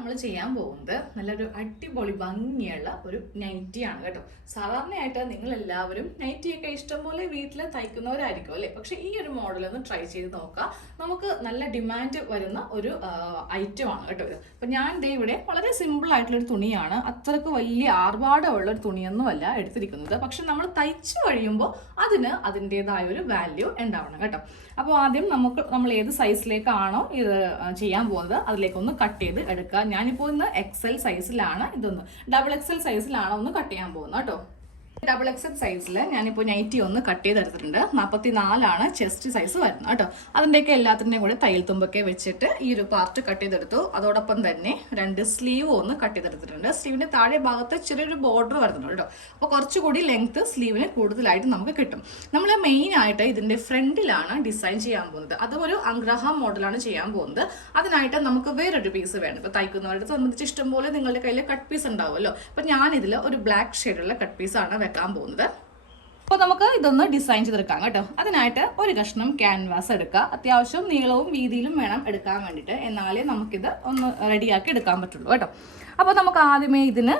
നമ്മൾ ചെയ്യാൻ പോകുന്നത് നല്ലൊരു അടിപൊളി ഭംഗിയുള്ള ഒരു നൈറ്റിയാണ് കേട്ടോ. സാധാരണയായിട്ട് നിങ്ങൾ എല്ലാവരും നൈറ്റിയൊക്കെ ഇഷ്ടംപോലെ വീട്ടിൽ തയ്ക്കുന്നവരായിരിക്കും അല്ലേ? പക്ഷെ ഈ ഒരു മോഡൽ ഒന്ന് ട്രൈ ചെയ്ത് നോക്കാം. നമുക്ക് നല്ല ഡിമാൻഡ് വരുന്ന ഒരു ഐറ്റം ആണ് കേട്ടോ ഇത്. അപ്പൊ ഞാൻ ദേ ഇവിടെ വളരെ സിമ്പിൾ ആയിട്ടുള്ള ഒരു തുണിയാണ്. അത്രയ്ക്ക് വലിയ ആർഭാടമുള്ള ഒരു തുണിയൊന്നുമല്ല എടുത്തിരിക്കുന്നത്. പക്ഷെ നമ്മൾ തയ്ച്ചു കഴിയുമ്പോൾ അതിന് അതിന്റെതായ ഒരു വാല്യൂ ഉണ്ടാവണം കേട്ടോ. അപ്പോൾ ആദ്യം നമുക്ക് നമ്മൾ ഏത് സൈസിലേക്കാണോ ഇത് ചെയ്യാൻ പോകുന്നത് അതിലേക്കൊന്ന് കട്ട് ചെയ്ത് എടുക്കുക. ഞാനിപ്പോൾ ഇന്ന് എക്സൽ സൈസിലാണ് ഇതൊന്ന്. ഡബിൾ എക്സൽ സൈസിലാണ് ഒന്ന് കട്ട് ചെയ്യാൻ പോകുന്നത്. കേട്ടോ? ഡബിൾ എക്സൽ സൈസിൽ ഞാനിപ്പോൾ നൈറ്റി ഒന്ന് കട്ട് ചെയ്തെടുത്തിട്ടുണ്ട്. നാൽപ്പത്തി നാലാണ് ചെസ്റ്റ് സൈസ് വരുന്നത് കേട്ടോ. അതിന്റെയൊക്കെ എല്ലാത്തിന്റെയും കൂടെ തയ്യൽ തുമ്പൊക്കെ വെച്ചിട്ട് ഈ ഒരു പാർട്ട് കട്ട് ചെയ്തെടുത്തു. അതോടൊപ്പം തന്നെ രണ്ട് സ്ലീവ് ഒന്ന് കട്ട് ചെയ്തെടുത്തിട്ടുണ്ട്. സ്ലീവിന്റെ താഴെ ഭാഗത്ത് ചെറിയൊരു ബോർഡർ വരുന്നുണ്ട് കേട്ടോ. അപ്പോൾ കുറച്ചുകൂടി ലെങ്ത്ത് സ്ലീവിന് കൂടുതലായിട്ട് നമുക്ക് കിട്ടും. നമ്മൾ മെയിൻ ആയിട്ട് ഇതിന്റെ ഫ്രണ്ടിലാണ് ഡിസൈൻ ചെയ്യാൻ പോകുന്നത്. അതും ഒരു അഗ്രഹ മോഡലാണ് ചെയ്യാൻ പോകുന്നത്. അതിനായിട്ട് നമുക്ക് വേറൊരു പീസ് വേണം. ഇപ്പോൾ തയ്ക്കുന്നവരുടെ സംബന്ധിച്ച് ഇഷ്ടംപോലെ നിങ്ങളുടെ കയ്യിൽ കട്ട് പീസ് ഉണ്ടാവുമല്ലോ. അപ്പോൾ ഞാനിതിൽ ഒരു ബ്ലാക്ക് ഷെയ്ഡുള്ള കട്ട് പീസാണ് വെക്കാൻ പോകുന്നത്. അപ്പോൾ നമുക്ക് ഇതൊന്ന് ഡിസൈൻ ചെയ്തെടുക്കാം കേട്ടോ. അതിനായിട്ട് ഒരു കഷ്ണം ക്യാൻവാസ് എടുക്കുക. അത്യാവശ്യം നീളവും വീതിയിലും വേണം എടുക്കാൻ വേണ്ടിയിട്ട്. എന്നാലേ നമുക്കിത് ഒന്ന് റെഡിയാക്കി എടുക്കാൻ പറ്റുള്ളൂ കേട്ടോ. അപ്പോൾ നമുക്ക് ആദ്യമേ ഇതിന്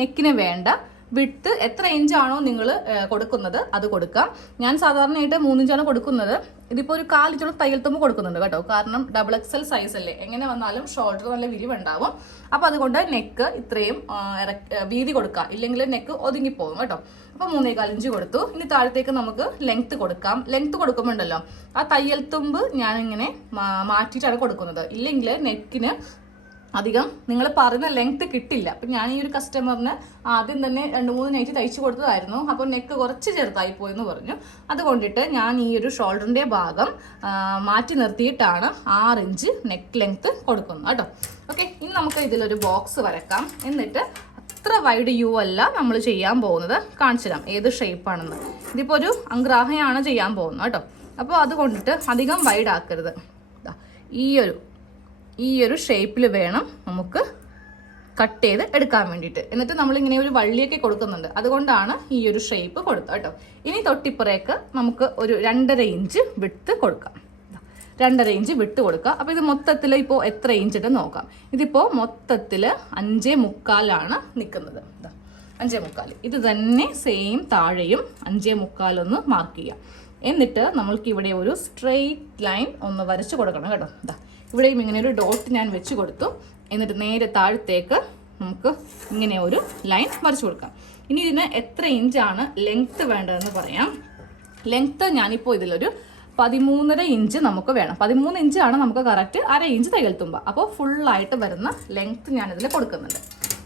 നെക്കിന് വേണ്ട വിട്ട് എത്ര ഇഞ്ചാണോ നിങ്ങൾ കൊടുക്കുന്നത് അത് കൊടുക്കാം. ഞാൻ സാധാരണയായിട്ട് മൂന്നിഞ്ചാണ് കൊടുക്കുന്നത്. ഇതിപ്പോൾ ഒരു കാലിഞ്ചോളം തയ്യൽ തുമ്പ് കൊടുക്കുന്നുണ്ട് കേട്ടോ. കാരണം ഡബിൾ എക്സൽ സൈസ് അല്ലേ. എങ്ങനെ വന്നാലും ഷോൾഡർ നല്ല വിരിവുണ്ടാവും. അപ്പോൾ അതുകൊണ്ട് നെക്ക് ഇത്രയും വീതി കൊടുക്കുക ഇല്ലെങ്കിൽ നെക്ക് ഒതുങ്ങിപ്പോകും കേട്ടോ. അപ്പോൾ മൂന്നേ ഇഞ്ച് കൊടുത്തു. ഇനി താഴത്തേക്ക് നമുക്ക് ലെങ്ത് കൊടുക്കാം. ലെങ്ത് കൊടുക്കുമ്പോണ്ടല്ലോ ആ തയ്യൽ തുമ്പ് ഞാനിങ്ങനെ മാറ്റിയിട്ടാണ് കൊടുക്കുന്നത്. ഇല്ലെങ്കിൽ നെക്കിന് അധികം നിങ്ങൾ പറയുന്ന ലെങ്ത് കിട്ടില്ല. അപ്പം ഞാൻ ഈ ഒരു കസ്റ്റമറിന് ആദ്യം തന്നെ രണ്ട് മൂന്ന് നൈറ്റ് തയ്ച്ചു കൊടുത്തതായിരുന്നു. അപ്പോൾ നെക്ക് കുറച്ച് ചെറുതായി പോയെന്ന് പറഞ്ഞു. അതുകൊണ്ടിട്ട് ഞാൻ ഈ ഒരു ഷോൾഡറിന്റെ ഭാഗം മാറ്റി നിർത്തിയിട്ടാണ് ആറ് ഇഞ്ച് നെക്ക് ലെങ്ത് കൊടുക്കുന്നത് കേട്ടോ. ഓക്കെ ഇനി നമുക്ക് ഇതിലൊരു ബോക്സ് വരക്കാം. എന്നിട്ട് അത്ര വൈഡ് യു അല്ല നമ്മൾ ചെയ്യാൻ പോകുന്നത്. കാണിച്ചു തരാം ഏത് ഷേപ്പാണെന്ന് ഇതിപ്പോൾ ഒരു അങ്ക്രാഹയാണ് ചെയ്യാൻ പോകുന്നത് കേട്ടോ. അപ്പോൾ അതുകൊണ്ടിട്ട് അധികം വൈഡ് ആക്കരുത്. ഈ ഒരു ഈ ഒരു ഷേപ്പിൽ വേണം നമുക്ക് കട്ട് ചെയ്ത് എടുക്കാൻ വേണ്ടിയിട്ട്. എന്നിട്ട് നമ്മൾ ഇങ്ങനെ ഒരു വള്ളിയൊക്കെ കൊടുക്കുന്നുണ്ട്. അതുകൊണ്ടാണ് ഈ ഒരു ഷേപ്പ് കൊടുത്തത് കേട്ടോ. ഇനി തൊട്ടിപ്പുറേക്ക് നമുക്ക് ഒരു രണ്ടര ഇഞ്ച് വിട്ട് കൊടുക്കാം. രണ്ടര ഇഞ്ച് വിട്ട് കൊടുക്കുക. അപ്പോൾ ഇത് മൊത്തത്തിൽ ഇപ്പോൾ എത്ര ഇഞ്ച് ഇട്ട് നോക്കാം. ഇതിപ്പോൾ മൊത്തത്തിൽ അഞ്ചേ മുക്കാലാണ് നിൽക്കുന്നത് അഞ്ചേ മുക്കാൽ. ഇത് തന്നെ സെയിം താഴെയും അഞ്ചേ മുക്കാലൊന്ന് മാർക്ക് ചെയ്യാം. എന്നിട്ട് നമ്മൾക്ക് ഇവിടെ ഒരു സ്ട്രെയിറ്റ് ലൈൻ ഒന്ന് വരച്ച് കൊടുക്കണം കേട്ടോ. ഇതാ ഇവിടെയും ഇങ്ങനെ ഒരു ഡോട്ട് ഞാൻ വെച്ച് കൊടുത്തു. എന്നിട്ട് നേരെ താഴത്തേക്ക് നമുക്ക് ഇങ്ങനെ ഒരു ലൈൻ വരച്ചു കൊടുക്കാം. ഇനി ഇതിന് എത്ര ഇഞ്ചാണ് ലെങ്ത്ത് വേണ്ടതെന്ന് പറയാം. ലെങ്ത്ത് ഞാനിപ്പോൾ ഇതിലൊരു പതിമൂന്നര ഇഞ്ച് നമുക്ക് വേണം. പതിമൂന്ന് ഇഞ്ചാണ് നമുക്ക് കറക്റ്റ് അര ഇഞ്ച് തയ്യൽ തുമ്പ അപ്പോൾ ഫുള്ളായിട്ട് വരുന്ന ലെങ്ത്ത് ഞാനിതിൽ കൊടുക്കുന്നുണ്ട്.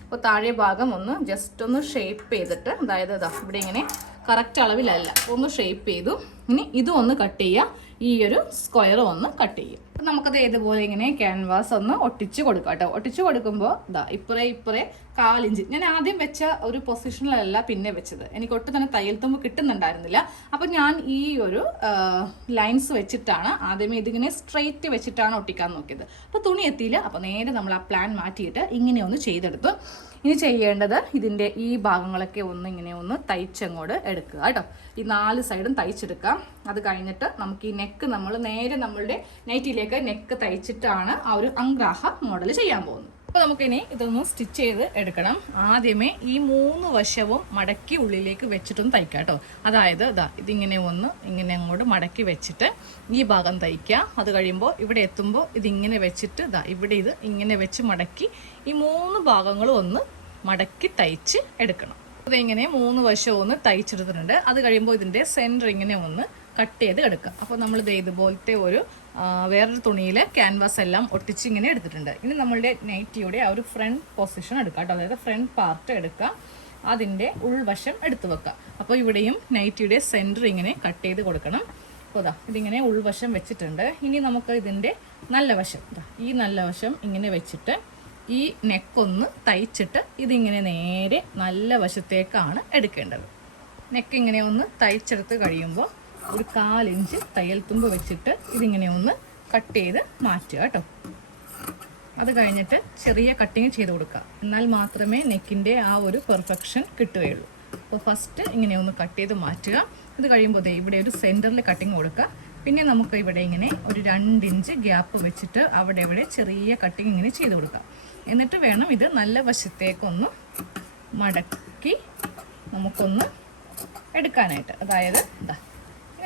അപ്പോൾ താഴെ ഭാഗം ഒന്ന് ജസ്റ്റ് ഒന്ന് ഷേപ്പ് ചെയ്തിട്ട് അതായത് ഇതാ ഇവിടെ ഇങ്ങനെ കറക്റ്റ് അളവിലല്ല ഒന്ന് ഷേപ്പ് ചെയ്തു. ഇനി ഇതും ഒന്ന് കട്ട് ചെയ്യുക. ഈ ഒരു സ്ക്വയറും ഒന്ന് കട്ട് ചെയ്യും അപ്പം നമുക്കത് ഇതുപോലെ ഇങ്ങനെ ക്യാൻവാസ് ഒന്ന് ഒട്ടിച്ച് കൊടുക്കാം കേട്ടോ. ഒട്ടിച്ച് കൊടുക്കുമ്പോൾ ഇതാ ഇപ്പുറേ ഇപ്പുറേ കാലിഞ്ച്. ഞാൻ ആദ്യം വെച്ച ഒരു പൊസിഷനിലല്ല പിന്നെ വെച്ചത്. എനിക്ക് ഒട്ടും തന്നെ തയ്യൽ തുമ്പ് കിട്ടുന്നുണ്ടായിരുന്നില്ല. അപ്പം ഞാൻ ഈ ഒരു ലൈൻസ് വെച്ചിട്ടാണ് ആദ്യമേ ഇതിങ്ങനെ സ്ട്രെയിറ്റ് വെച്ചിട്ടാണ് ഒട്ടിക്കാൻ നോക്കിയത്. അപ്പോൾ തുണി എത്തിയില്ല. അപ്പോൾ നേരെ നമ്മൾ ആ പ്ലാൻ മാറ്റിയിട്ട് ഇങ്ങനെ ഒന്ന് ചെയ്തെടുത്തു. ഇനി ചെയ്യേണ്ടത് ഇതിന്റെ ഈ ഭാഗങ്ങളൊക്കെ ഒന്ന് ഇങ്ങനെ ഒന്ന് തയ്ച്ചങ്ങോട്ട് എടുക്കുക കേട്ടോ. ഈ നാല് സൈഡും തയ്ച്ചെടുക്കാം. അത് കഴിഞ്ഞിട്ട് നമുക്ക് ഈ നെക്ക് നമ്മൾ നേരെ നമ്മളുടെ നൈറ്റിയിലേക്ക് നെക്ക് തയ്ച്ചിട്ടാണ് ആ ഒരു അങ്ക്രാഹ മോഡൽ ചെയ്യാൻ പോകുന്നത്. അപ്പോൾ നമുക്കിനി ഇതൊന്ന് സ്റ്റിച്ച് ചെയ്ത് എടുക്കണം. ആദ്യമേ ഈ മൂന്ന് വശവും മടക്കി ഉള്ളിലേക്ക് വെച്ചിട്ടൊന്ന് തയ്ക്കാം കേട്ടോ അതായത് ഇതാ ഇതിങ്ങനെ ഒന്ന് ഇങ്ങനെ അങ്ങോട്ട് മടക്കി വെച്ചിട്ട് ഈ ഭാഗം തയ്ക്കുക അത് കഴിയുമ്പോൾ ഇവിടെ എത്തുമ്പോൾ ഇതിങ്ങനെ വെച്ചിട്ട് ഇതാ ഇവിടെ ഇത് ഇങ്ങനെ വെച്ച് മടക്കി ഈ മൂന്ന് ഭാഗങ്ങളും ഒന്ന് മടക്കി തയ്ച്ച് എടുക്കണം. ഇതിങ്ങനെ മൂന്ന് വശവും ഒന്ന് തയ്ച്ചെടുത്തിട്ടുണ്ട്. അത് കഴിയുമ്പോൾ ഇതിന്റെ സെന്റർ ഇങ്ങനെ ഒന്ന് കട്ട് ചെയ്ത് എടുക്കുക അപ്പോൾ നമ്മൾ ഇത് ഇതുപോലത്തെ ഒരു വേറൊരു തുണിയിൽ ക്യാൻവാസ് എല്ലാം ഒട്ടിച്ച് ഇങ്ങനെ എടുത്തിട്ടുണ്ട്. ഇനി നമ്മളുടെ നൈറ്റിയുടെ ആ ഒരു ഫ്രണ്ട് പൊസിഷൻ എടുക്കുക കേട്ടോ. അതായത് ഫ്രണ്ട് പാർട്ട് എടുക്കുക അതിന്റെ ഉൾവശം എടുത്തു വെക്കുക അപ്പോൾ ഇവിടെയും നൈറ്റിയുടെ സെന്റർ ഇങ്ങനെ കട്ട് ചെയ്ത് കൊടുക്കണം. അപ്പോൾ ഇതാ ഇതിങ്ങനെ ഉൾവശം വെച്ചിട്ടുണ്ട്. ഇനി നമുക്ക് ഇതിന്റെ നല്ല വശം ഈ നല്ല വശം ഇങ്ങനെ വെച്ചിട്ട് ഈ നെക്കൊന്ന് തയ്ച്ചിട്ട് ഇതിങ്ങനെ നേരെ നല്ല വശത്തേക്കാണ് എടുക്കേണ്ടത്. നെക്ക് ഇങ്ങനെ ഒന്ന് തയ്ച്ചെടുത്ത് കഴിയുമ്പോൾ ഒരു കാലിഞ്ച് തയ്യൽ തുമ്പ് വെച്ചിട്ട് ഇതിങ്ങനെ ഒന്ന് കട്ട് ചെയ്ത് മാറ്റുക കേട്ടോ. അത് കഴിഞ്ഞിട്ട് ചെറിയ കട്ടിങ് ചെയ്ത് കൊടുക്കുക. എന്നാൽ മാത്രമേ നെക്കിന്റെ ആ ഒരു പെർഫെക്ഷൻ കിട്ടുകയുള്ളൂ. അപ്പോൾ ഫസ്റ്റ് ഇങ്ങനെ ഒന്ന് കട്ട് ചെയ്ത് മാറ്റുക. ഇത് കഴിയുമ്പോൾ ഇവിടെ ഒരു സെന്ററിൽ കട്ടിങ് കൊടുക്കുക. പിന്നെ നമുക്ക് ഇവിടെ ഇങ്ങനെ ഒരു രണ്ട് ഇഞ്ച് ഗ്യാപ്പ് വെച്ചിട്ട് അവിടെ ഇവിടെ ചെറിയ കട്ടിങ് ഇങ്ങനെ ചെയ്ത് കൊടുക്കാം. എന്നിട്ട് വേണം ഇത് നല്ല വശത്തേക്കൊന്ന് മടക്കി നമുക്കൊന്ന് എടുക്കാനായിട്ട്. അതായത് എന്താ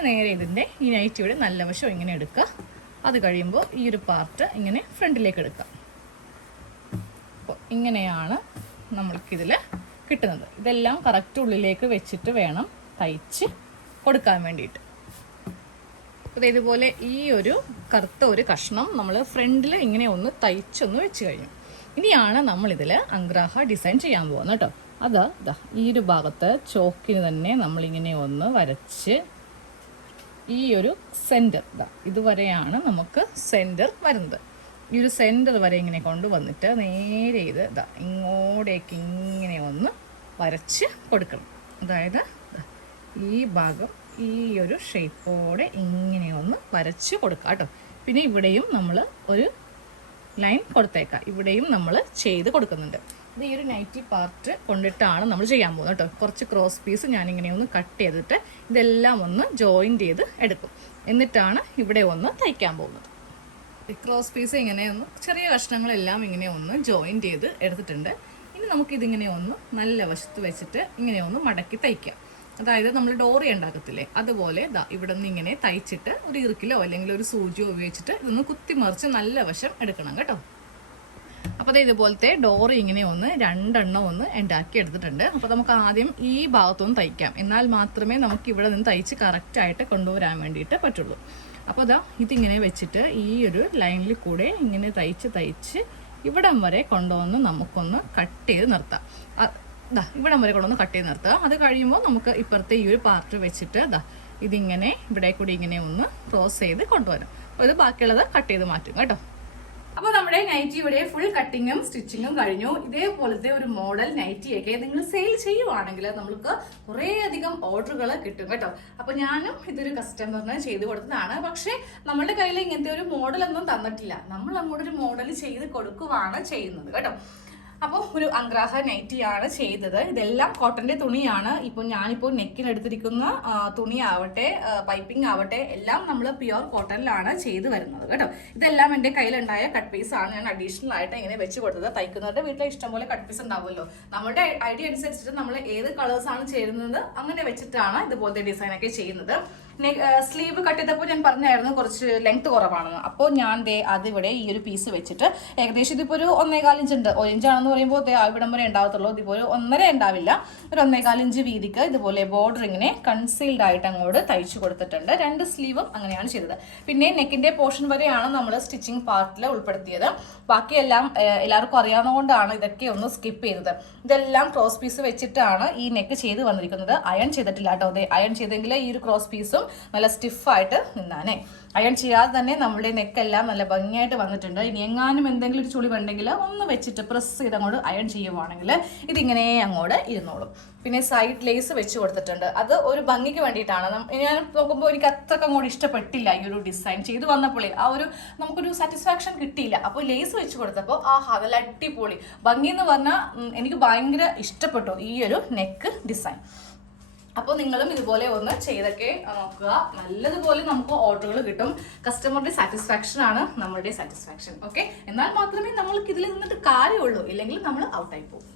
നേരെ ഇതിന്റെ ഈ നൈറ്റിയുടെ നല്ല വശം ഇങ്ങനെ എടുക്കുക. അത് കഴിയുമ്പോൾ ഈ ഒരു പാർട്ട് ഇങ്ങനെ ഫ്രണ്ടിലേക്ക് എടുക്കുക. അപ്പോൾ ഇങ്ങനെയാണ് നമ്മൾക്കിതിൽ കിട്ടുന്നത്. ഇതെല്ലാം കറക്റ്റ് ഉള്ളിലേക്ക് വെച്ചിട്ട് വേണം തയ്ച്ച് കൊടുക്കാൻ വേണ്ടിയിട്ട്. അപ്പോൾ ഇതുപോലെ ഈ ഒരു കറുത്ത ഒരു കഷ്ണം നമ്മൾ ഫ്രണ്ടിൽ ഇങ്ങനെ ഒന്ന് തയ്ച്ചൊന്ന് വെച്ച് കഴിഞ്ഞു. ഇനിയാണ് നമ്മളിതിൽ അങ്ക്രാഹ ഡിസൈൻ ചെയ്യാൻ പോകുന്നത് കേട്ടോ. അത് ഇതാ ഈ ഒരു ഭാഗത്ത് ചോക്കിന് തന്നെ നമ്മളിങ്ങനെ ഒന്ന് വരച്ച് ഈ ഒരു സെന്റർ ഇതാ ഇതുവരെയാണ് നമുക്ക് സെന്റർ വരുന്നത്. ഈ ഒരു സെന്റർ വരെ ഇങ്ങനെ കൊണ്ടുവന്നിട്ട് നേരെ ഇത് ഇതാ ഇങ്ങോട്ടേക്ക് ഇങ്ങനെ ഒന്ന് വരച്ച് കൊടുക്കണം. അതായത് ഈ ഭാഗം ഈ ഒരു ഷേപ്പോടെ ഇങ്ങനെ ഒന്ന് വരച്ച് കൊടുക്കുക കേട്ടോ. പിന്നെ ഇവിടെയും നമ്മൾ ഒരു ലൈൻ കൊടുത്തേക്കാം. ഇവിടെയും നമ്മൾ ചെയ്ത് കൊടുക്കുന്നുണ്ട്. ഇത് ഈ ഒരു നൈറ്റി പാർട്ട് കൊണ്ടിട്ടാണ് നമ്മൾ ചെയ്യാൻ പോകുന്നത് കേട്ടോ. കുറച്ച് ക്രോസ് പീസ് ഞാനിങ്ങനെ ഒന്ന് കട്ട് ചെയ്തിട്ട് ഇതെല്ലാം ഒന്ന് ജോയിന്റ് ചെയ്ത് എടുക്കും. എന്നിട്ടാണ് ഇവിടെ ഒന്ന് തയ്ക്കാൻ പോകുന്നത്. ക്രോസ് പീസ് ഇങ്ങനെ ഒന്ന് ചെറിയ കഷ്ണങ്ങളെല്ലാം ഇങ്ങനെ ഒന്ന് ജോയിന്റ് ചെയ്ത് എടുത്തിട്ടുണ്ട്. ഇനി നമുക്കിതിങ്ങനെ ഒന്ന് നല്ല വശത്ത് വെച്ചിട്ട് ഇങ്ങനെ ഒന്ന് മടക്കി തയ്ക്കാം. അതായത് നമ്മൾ ഡോറി ഉണ്ടാക്കത്തില്ലേ? അതുപോലെ ദാ ഇവിടെ നിന്ന് ഇങ്ങനെ തയ്ച്ചിട്ട് ഒരു ഇറുക്കിലോ അല്ലെങ്കിൽ ഒരു സൂചിയോ ഉപയോഗിച്ചിട്ട് ഇതൊന്ന് കുത്തിമറിച്ച് നല്ല വശം എടുക്കണം കേട്ടോ. അപ്പോൾ ദേ ഇതുപോലത്തെ ഡോറി ഇങ്ങനെ ഒന്ന് രണ്ടെണ്ണം ഒന്ന് ഉണ്ടാക്കി എടുത്തിട്ടുണ്ട്. അപ്പോൾ നമുക്ക് ആദ്യം ഈ ഭാഗത്തൊന്ന് തയ്ക്കാം. എന്നാൽ മാത്രമേ നമുക്ക് ഇവിടെ നിന്ന് തയ്ച്ച് കറക്റ്റായിട്ട് കൊണ്ടുവരാൻ വേണ്ടിയിട്ട് പറ്റുള്ളൂ. അപ്പോൾ ഇതാ ഇതിങ്ങനെ വെച്ചിട്ട് ഈ ഒരു ലൈനിൽ കൂടെ ഇങ്ങനെ തയ്ച്ച് തയ്ച്ച് ഇവിടം വരെ കൊണ്ടുവന്ന് നമുക്കൊന്ന് കട്ട് ചെയ്ത് നിർത്താം. ദാ ഇവിടം വരെ കൊണ്ടുവന്ന് കട്ട് ചെയ്ത് നിർത്തുക അത് കഴിയുമ്പോൾ നമുക്ക് ഇപ്പുറത്തെ ഈ ഒരു പാർട്ട് വെച്ചിട്ട് ദാ ഇതിങ്ങനെ ഇവിടെ കൂടി ഇങ്ങനെ ഒന്ന് ക്രോസ് ചെയ്ത് കൊണ്ടുവരും. അപ്പോൾ ഇത് ബാക്കിയുള്ളത് കട്ട് ചെയ്ത് മാറ്റും കേട്ടോ. അപ്പോൾ നമ്മുടെ നൈറ്റി ഇവിടെ ഫുൾ കട്ടിങ്ങും സ്റ്റിച്ചിങ്ങും കഴിഞ്ഞു. ഇതേപോലത്തെ ഒരു മോഡൽ നൈറ്റിയൊക്കെ നിങ്ങൾ സെയിൽ ചെയ്യുവാണെങ്കിൽ നമുക്ക് കുറേ അധികം ഓർഡറുകൾ കിട്ടും കേട്ടോ. അപ്പോൾ ഞാനും ഇതൊരു കസ്റ്റമറിന് ചെയ്തു കൊടുത്തതാണ്. പക്ഷേ നമ്മുടെ കയ്യിൽ ഇങ്ങനത്തെ ഒരു മോഡലൊന്നും തന്നിട്ടില്ല. നമ്മൾ അങ്ങോട്ടൊരു മോഡൽ ചെയ്ത് കൊടുക്കുവാണ് ചെയ്യുന്നത് കേട്ടോ. അപ്പോൾ ഒരു അങ്ക്രാഹ നൈറ്റിയാണ് ചെയ്തത്. ഇതെല്ലാം കോട്ടന്റെ തുണിയാണ്. ഇപ്പോൾ ഞാനിപ്പോൾ നെക്കിനെടുത്തിരിക്കുന്ന തുണി തുണിയാവട്ടെ പൈപ്പിംഗ് ആവട്ടെ എല്ലാം നമ്മൾ പ്യുവർ കോട്ടണിലാണ് ചെയ്ത് വരുന്നത് കേട്ടോ. ഇതെല്ലാം എന്റെ കയ്യിലുണ്ടായ കട്ട് പീസാണ് ഞാൻ അഡീഷണൽ ആയിട്ട് ഇങ്ങനെ വെച്ച് കൊടുത്തത്. തയ്ക്കുന്നവരുടെ വീട്ടിൽ ഇഷ്ടംപോലെ കട്ട് പീസ് ഉണ്ടാവുമല്ലോ. നമ്മുടെ ഐഡിയ അനുസരിച്ചിട്ട് നമ്മൾ ഏത് കളേഴ്സ് ആണ് ചേരുന്നത് അങ്ങനെ വെച്ചിട്ടാണ് ഇതുപോലത്തെ ഡിസൈനൊക്കെ ചെയ്യുന്നത്. സ്ലീവ് കട്ട് ചെയ്തപ്പോൾ ഞാൻ പറഞ്ഞായിരുന്നു കുറച്ച് ലെങ്ത് കുറവാണെന്ന്. അപ്പോൾ ഞാൻ ദേ അതിവിടെ ഈ ഒരു പീസ് വെച്ചിട്ട് ഏകദേശം ഇതിപ്പോൾ ഒരു ഒന്നേകാൽ ഇഞ്ച് ഉണ്ട്. ഒരു ഇഞ്ചാണെന്ന് പറയുമ്പോൾ ദേ ഇവിടം വരെ ഉണ്ടാവത്തുള്ളൂ. ഇതിപ്പോൾ ഒരു ഒന്നര ഉണ്ടാവില്ല. ഒരു ഒന്നേകാൽ ഇഞ്ച് വീതിക്ക് ഇതുപോലെ ബോർഡറിങ്ങിനെ കൺസീൽഡ് ആയിട്ട് അങ്ങോട്ട് തയ്ച്ചു കൊടുത്തിട്ടുണ്ട്. രണ്ട് സ്ലീവും അങ്ങനെയാണ് ചെയ്തത്. പിന്നെ നെക്കിന്റെ പോർഷൻ വരെയാണ് നമ്മൾ സ്റ്റിച്ചിങ് പാർട്ടിൽ ഉൾപ്പെടുത്തിയത്. ബാക്കിയെല്ലാം എല്ലാവർക്കും അറിയാവുന്നതുകൊണ്ടാണ് ഇതൊക്കെ ഒന്ന് സ്കിപ്പ് ചെയ്തത്. ഇതെല്ലാം ക്രോസ് പീസ് വെച്ചിട്ടാണ് ഈ നെക്ക് ചെയ്ത് വന്നിരിക്കുന്നത്. അയൺ ചെയ്തിട്ടില്ല കേട്ടോ അതെ അയൺ ചെയ്തെങ്കിൽ ഈ ഒരു ക്രോസ് പീസും നല്ല സ്റ്റിഫായിട്ട് നിന്നാനേ. അയൺ ചെയ്യാതെ തന്നെ നമ്മുടെ നെക്കെല്ലാം നല്ല ഭംഗിയായിട്ട് വന്നിട്ടുണ്ട്. ഇനി എങ്ങാനും എന്തെങ്കിലും ഒരു ചുളിവുണ്ടെങ്കിൽ ഒന്ന് വെച്ചിട്ട് പ്രസ് ചെയ്ത് അങ്ങോട്ട് അയൺ ചെയ്യുവാണെങ്കിൽ ഇതിങ്ങനെ അങ്ങോട്ട് ഇരുന്നോളും. പിന്നെ സൈഡ് ലേസ് വെച്ച് കൊടുത്തിട്ടുണ്ട്. അത് ഒരു ഭംഗിക്ക് വേണ്ടിയിട്ടാണ്. ഞാൻ നോക്കുമ്പോൾ എനിക്ക് അത്രയ്ക്ക് അങ്ങോട്ട് ഇഷ്ടപ്പെട്ടില്ല ഈ ഒരു ഡിസൈൻ ചെയ്ത് വന്നപ്പോഴേ ആ ഒരു നമുക്കൊരു സാറ്റിസ്ഫാക്ഷൻ കിട്ടിയില്ല. അപ്പോൾ ലേസ് വെച്ച് കൊടുത്തപ്പോൾ ആ നല്ല അടിപൊളി. ഭംഗി എന്ന് പറഞ്ഞാൽ എനിക്ക് ഭയങ്കര ഇഷ്ടപ്പെട്ടു ഈ ഒരു നെക്ക് ഡിസൈൻ അപ്പോൾ നിങ്ങളും ഇതുപോലെ ഒന്ന് ചെയ്തൊക്കെ നോക്കുക. നല്ലതുപോലെ നമുക്ക് ഓർഡറുകൾ കിട്ടും. കസ്റ്റമറുടെ സാറ്റിസ്ഫാക്ഷൻ ആണ് നമ്മളുടെ സാറ്റിസ്ഫാക്ഷൻ ഓക്കെ എന്നാൽ മാത്രമേ നമ്മൾക്ക് ഇതിൽ നിന്നിട്ട് കാര്യമുള്ളൂ. ഇല്ലെങ്കിൽ നമ്മൾ ഔട്ടായി പോകും.